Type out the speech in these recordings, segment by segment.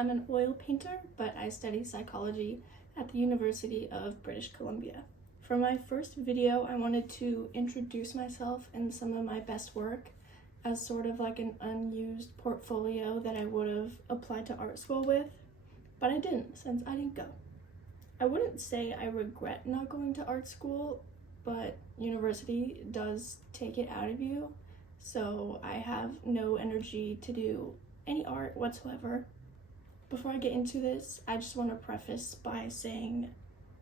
I'm an oil painter, but I study psychology at the University of British Columbia. For my first video, I wanted to introduce myself and some of my best work as sort of like an unused portfolio that I would have applied to art school with, but I didn't since I didn't go. I wouldn't say I regret not going to art school, but university does take it out of you, so I have no energy to do any art whatsoever. Before I get into this, I just want to preface by saying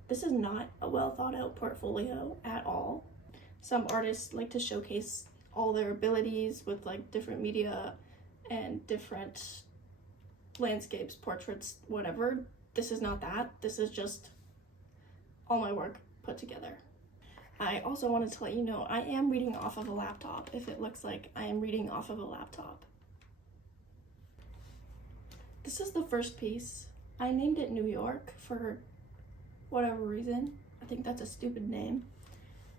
this is not a well thought out portfolio at all. Some artists like to showcase all their abilities with like different media and different landscapes, portraits, whatever. This is not that. This is just all my work put together. I also wanted to let you know I am reading off of a laptop if it looks like I am reading off of a laptop. This is the first piece. I named it New York for whatever reason. I think that's a stupid name.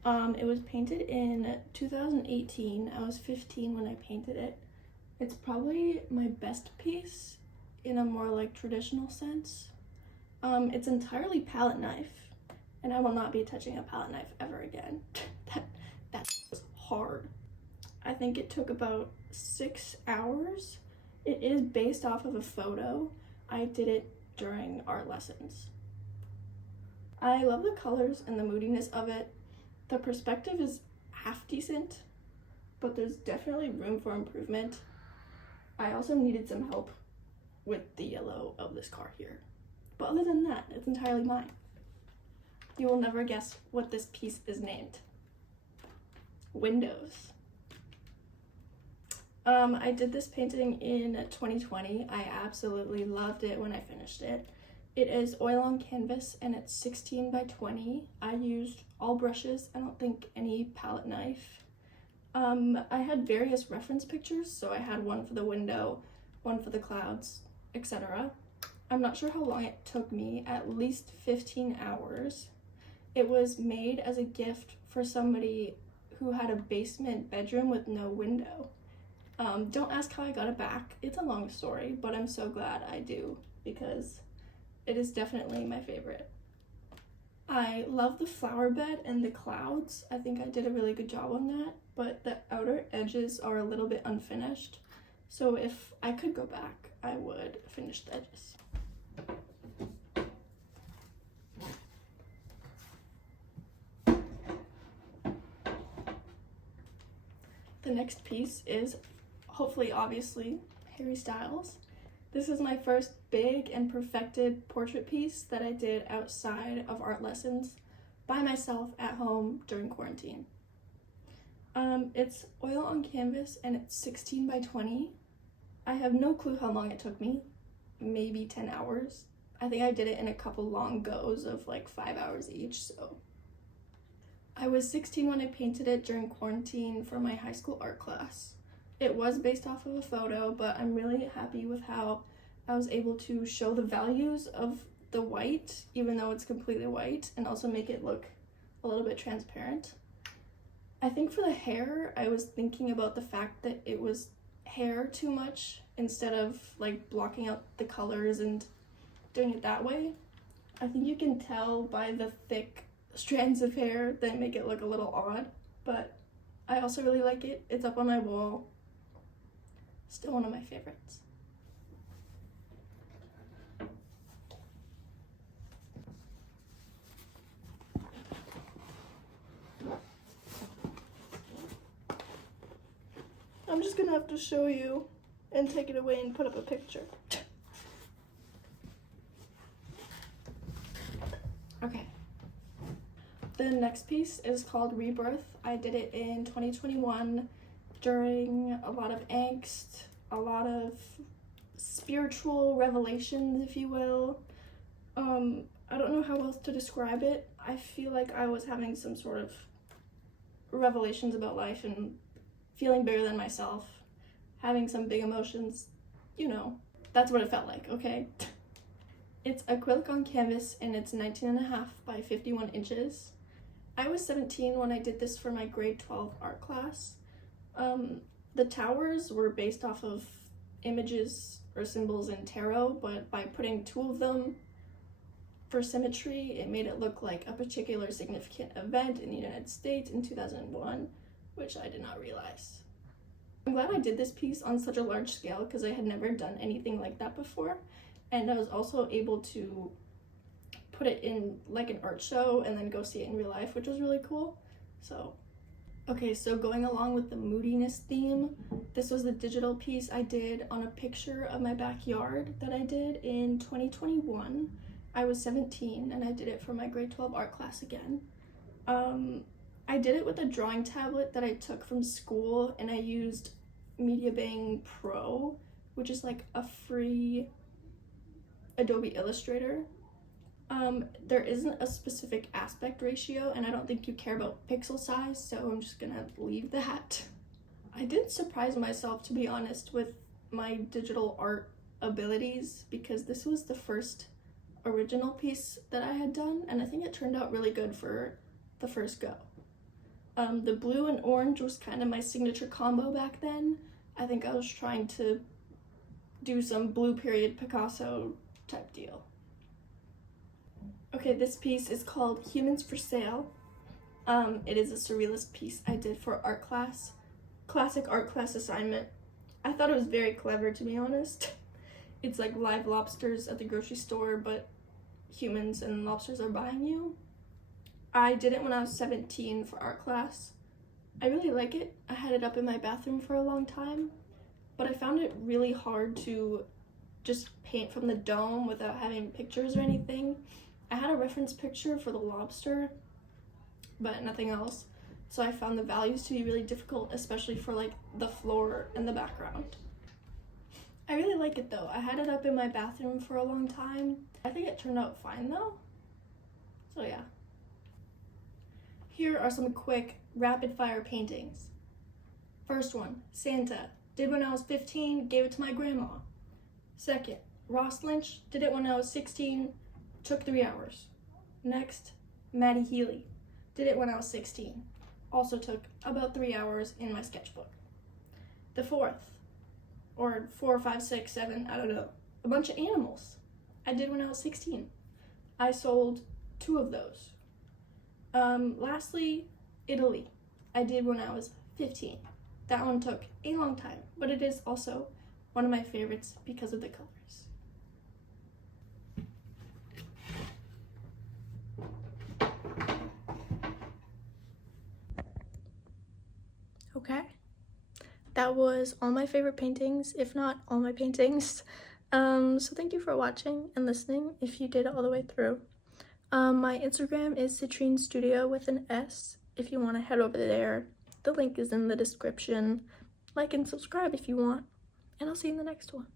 It was painted in 2018. I was 15 when I painted it. It's probably my best piece in a more like traditional sense. It's entirely palette knife, and I will not be touching a palette knife ever again. that was hard. I think it took about 6 hours. It is based off of a photo. I did it during art lessons. I love the colors and the moodiness of it. The perspective is half decent, but there's definitely room for improvement. I also needed some help with the yellow of this car here. But other than that, it's entirely mine. You will never guess what this piece is named. Windows. I did this painting in 2020. I absolutely loved it when I finished it. It is oil on canvas and it's 16 by 20. I used all brushes. I don't think any palette knife. I had various reference pictures, so I had one for the window, one for the clouds, etc. I'm not sure how long it took me, at least 15 hours. It was made as a gift for somebody who had a basement bedroom with no window. Don't ask how I got it back. It's a long story, but I'm so glad I do because it is definitely my favorite. I love the flower bed and the clouds. I think I did a really good job on that, but the outer edges are a little bit unfinished. So if I could go back, I would finish the edges. The next piece is hopefully, obviously, Harry Styles. This is my first big and perfected portrait piece that I did outside of art lessons by myself at home during quarantine. It's oil on canvas and it's 16 by 20. I have no clue how long it took me, maybe 10 hours. I think I did it in a couple long goes of like 5 hours each, so. I was 16 when I painted it during quarantine for my high school art class. It was based off of a photo, but I'm really happy with how I was able to show the values of the white, even though it's completely white, and also make it look a little bit transparent. I think for the hair, I was thinking about the fact that it was hair too much instead of like blocking out the colors and doing it that way. I think you can tell by the thick strands of hair that make it look a little odd, but I also really like it. It's up on my wall. Still one of my favorites. I'm just gonna have to show you and take it away and put up a picture. Okay. The next piece is called Rebirth. I did it in 2021 during a lot of angst, a lot of spiritual revelations, if you will. I don't know how else to describe it. I feel like I was having some sort of revelations about life and feeling bigger than myself, having some big emotions, you know. That's what it felt like, okay? It's acrylic on canvas and it's 19.5 by 51 inches. I was 17 when I did this for my grade 12 art class. The towers were based off of images or symbols in tarot, but by putting 2 of them for symmetry, it made it look like a particular significant event in the United States in 2001, which I did not realize. I'm glad I did this piece on such a large scale because I had never done anything like that before, and I was also able to put it in like an art show and then go see it in real life, which was really cool. So okay, so going along with the moodiness theme, this was the digital piece I did on a picture of my backyard that I did in 2021. I was 17 and I did it for my grade 12 art class again. I did it with a drawing tablet that I took from school, and I used MediaBang Pro, which is like a free Adobe Illustrator. There isn't a specific aspect ratio, and I don't think you care about pixel size, so I'm just gonna leave that. I did surprise myself, to be honest, with my digital art abilities, because this was the first original piece that I had done, and I think it turned out really good for the first go. The blue and orange was kind of my signature combo back then. I think I was trying to do some blue period Picasso type deal. Okay, this piece is called Humans for Sale. It is a surrealist piece I did for art class, classic art class assignment. I thought it was very clever, to be honest. It's like live lobsters at the grocery store, but humans and lobsters are buying you. I did it when I was 17 for art class. I really like it. I had it up in my bathroom for a long time, but I found it really hard to just paint from the dome without having pictures or anything. I had a reference picture for the lobster, but nothing else. So I found the values to be really difficult, especially for like the floor and the background. I really like it though. I had it up in my bathroom for a long time. I think it turned out fine though. So yeah. Here are some quick rapid fire paintings. First one, Santa. Did when I was 15, gave it to my grandma. Second, Ross Lynch. Did it when I was 16, took 3 hours. Next, Maddie Healy. Did it when I was 16. Also took about 3 hours in my sketchbook. The fourth, or 4, 5, 6, 7, I don't know, a bunch of animals. I did when I was 16. I sold 2 of those. Lastly, Italy. I did when I was 15. That one took a long time, but it is also one of my favorites because of the colors. Okay, that was all my favorite paintings, if not all my paintings. So thank you for watching and listening if you did it all the way through. My Instagram is Citrine Studio with an S if you want to head over there. The link is in the description. Like and subscribe if you want, and I'll see you in the next one.